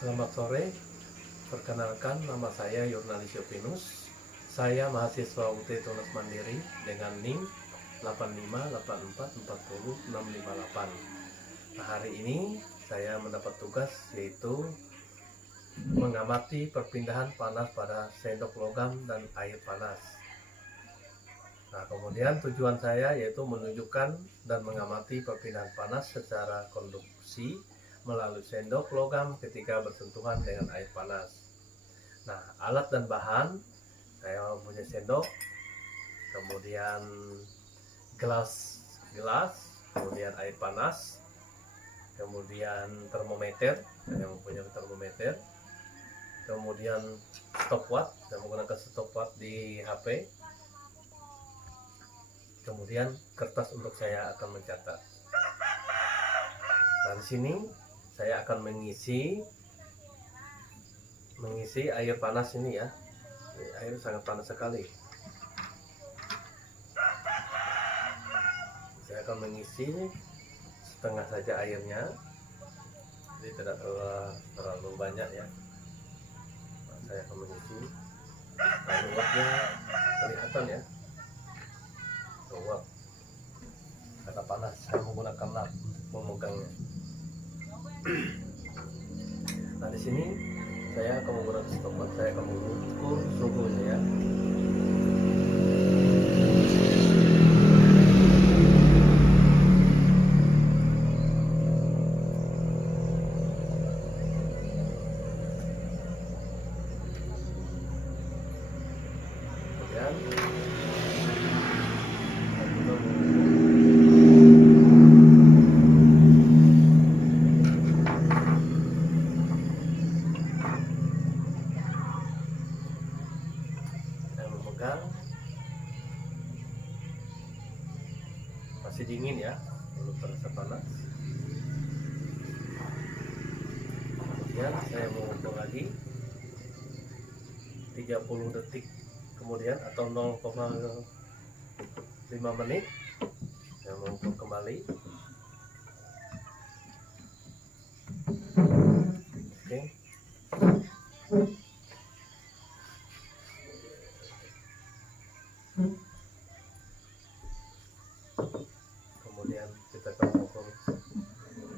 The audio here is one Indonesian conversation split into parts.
Selamat sore, perkenalkan nama saya Yurnalis Yopinus. Saya mahasiswa UT Tunas Mandiri dengan NIM 858440658. Nah, hari ini saya mendapat tugas yaitu mengamati perpindahan panas pada sendok logam dan air panas. Nah, kemudian tujuan saya yaitu menunjukkan dan mengamati perpindahan panas secara konduksi melalui sendok logam ketika bersentuhan dengan air panas. Nah, alat dan bahan saya punya sendok, kemudian gelas, kemudian air panas, kemudian termometer, saya mempunyai termometer, kemudian stopwatch, saya menggunakan stopwatch di HP, kemudian kertas untuk saya akan mencatat. Nah, di sini saya akan mengisi air panas ini ya. Ini air sangat panas sekali. Saya akan mengisi setengah saja airnya, jadi tidak terlalu banyak ya. Nah, saya akan mengisi. Nah, uapnya kelihatan ya. Uap agak panas. Saya menggunakan lap untuk memegangnya. Nah, di sini saya akan menggunakan stopwatch. Saya akan mengukur suhunya ya. Kemudian masih dingin ya, belum terasa panas. Kemudian saya mengukur lagi 30 detik kemudian atau 0,5 menit. Saya mengukur kembali. Oke. Kemudian kita akan mengukur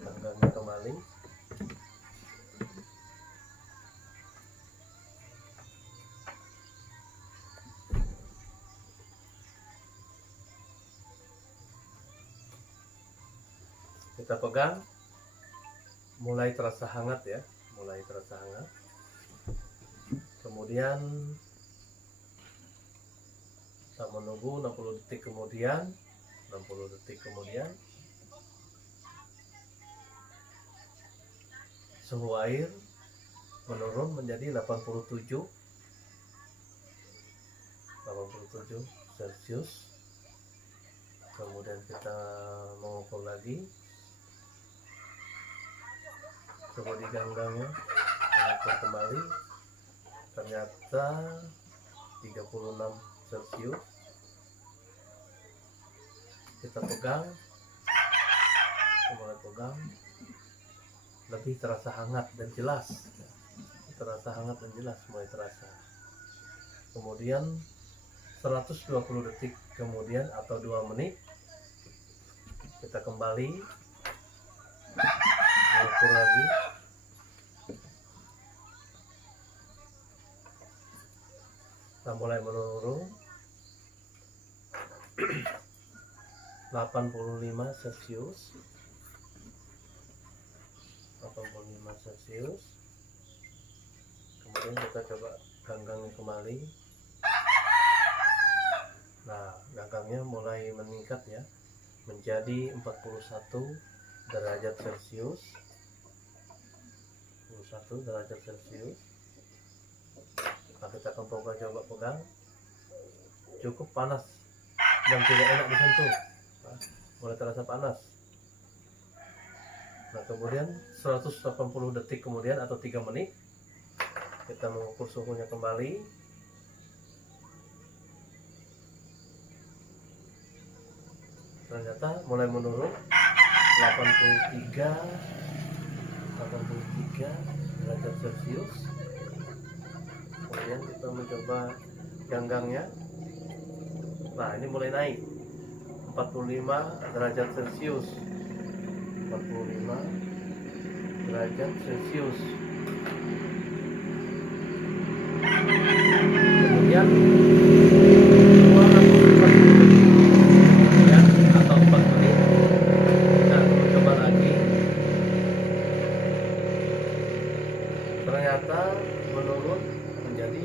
tangganya kembali. Kita pegang, mulai terasa hangat ya, mulai terasa hangat. Kemudian kita menunggu 60 detik kemudian, suhu air menurun menjadi 87 Celcius. Kemudian kita mengukur lagi suhu di ganggangnya, mengukur kembali, ternyata 36 Celcius. Kita pegang, mulai pegang, lebih terasa hangat dan jelas, mulai terasa. Kemudian 120 detik kemudian atau 2 menit kita kembali mengukur lagi. Kita mulai menurun 85 Celcius. Kemudian kita coba ganggangnya kembali. Nah, ganggangnya mulai meningkat ya, menjadi 41 derajat Celcius. Nah, kita akan coba pegang. Cukup panas dan tidak enak disentuh. Nah, mulai terasa panas. Nah, kemudian 180 detik kemudian atau 3 menit kita mengukur suhunya kembali. Ternyata mulai menurun 83 derajat Celcius. Kemudian kita mencoba ganggangnya. Nah, ini mulai naik 45 derajat Celcius. 45 derajat Celcius. Kemudian ya, atau 4 menit. Kita mencoba lagi. Ternyata menurun menjadi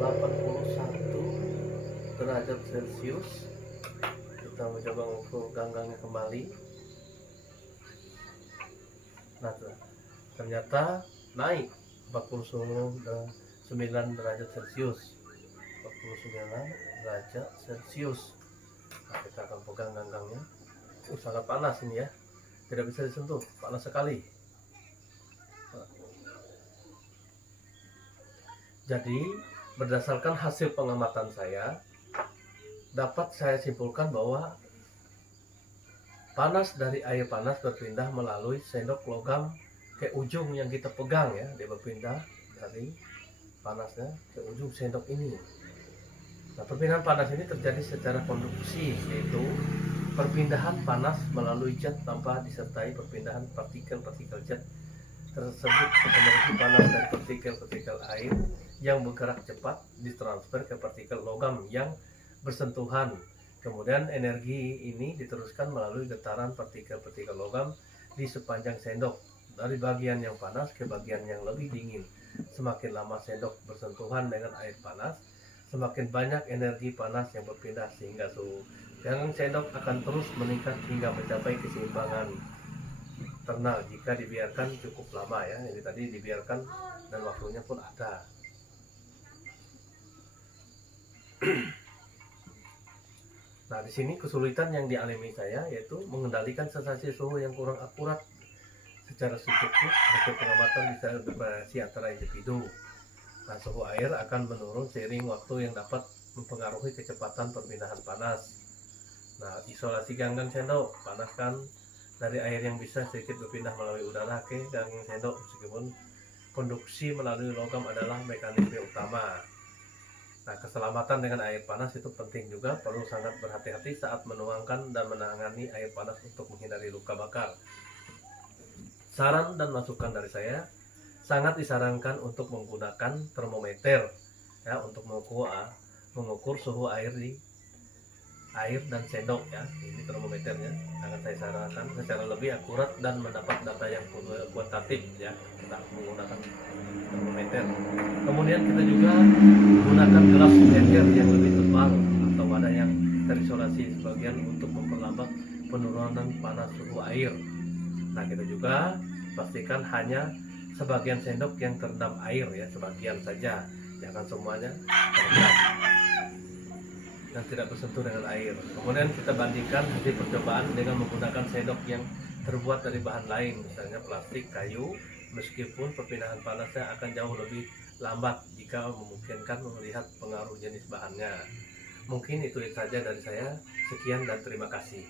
81 derajat Celcius. Kita mencoba mengukur ganggangnya kembali. Nah, ternyata naik 49 derajat Celcius. 49 derajat Celcius. Nah, kita akan pegang ganggangnya. Sangat panas ini ya, tidak bisa disentuh, panas sekali. Jadi berdasarkan hasil pengamatan saya, dapat saya simpulkan bahwa panas dari air panas berpindah melalui sendok logam ke ujung yang kita pegang ya. Dia berpindah dari panasnya ke ujung sendok ini. Nah, perpindahan panas ini terjadi secara konduksi, yaitu perpindahan panas melalui jet tanpa disertai perpindahan partikel-partikel jet tersebut. Energi panas dari partikel-partikel air yang bergerak cepat ditransfer ke partikel logam yang bersentuhan. Kemudian energi ini diteruskan melalui getaran partikel-partikel logam di sepanjang sendok dari bagian yang panas ke bagian yang lebih dingin. Semakin lama sendok bersentuhan dengan air panas, semakin banyak energi panas yang berpindah sehingga suhu ganggang sendok akan terus meningkat hingga mencapai keseimbangan internal jika dibiarkan cukup lama ya. Ini tadi dibiarkan dan waktunya pun ada. Nah, di sini kesulitan yang dialami saya yaitu mengendalikan sensasi suhu yang kurang akurat secara subjektif. Hasil pengamatan bisa bervariasi antara individu. Nah, suhu air akan menurun seiring waktu yang dapat mempengaruhi kecepatan perpindahan panas. Nah, isolasi ganggang sendok, panaskan dari air yang bisa sedikit berpindah melalui udara ke ganggang sendok, meskipun konduksi melalui logam adalah mekanisme utama. Nah, keselamatan dengan air panas itu penting juga, perlu sangat berhati-hati saat menuangkan dan menangani air panas untuk menghindari luka bakar. Saran dan masukan dari saya, sangat disarankan untuk menggunakan termometer ya, untuk mengukur suhu air di air dan sendok ya. Ini termometernya akan saya sarankan secara lebih akurat dan mendapat data yang kuantitatif ya. Kita menggunakan termometer. Kemudian kita juga gunakan gelas beker yang lebih tebal atau wadah yang terisolasi sebagian untuk memperlambat penurunan panas suhu air. Nah, kita juga pastikan hanya sebagian sendok yang terendam air ya, sebagian saja, jangan semuanya terendam dan tidak bersentuh dengan air. Kemudian kita bandingkan hasil percobaan dengan menggunakan sendok yang terbuat dari bahan lain, misalnya plastik, kayu, meskipun perpindahan panasnya akan jauh lebih lambat jika memungkinkan melihat pengaruh jenis bahannya. Mungkin itu saja dari saya. Sekian dan terima kasih.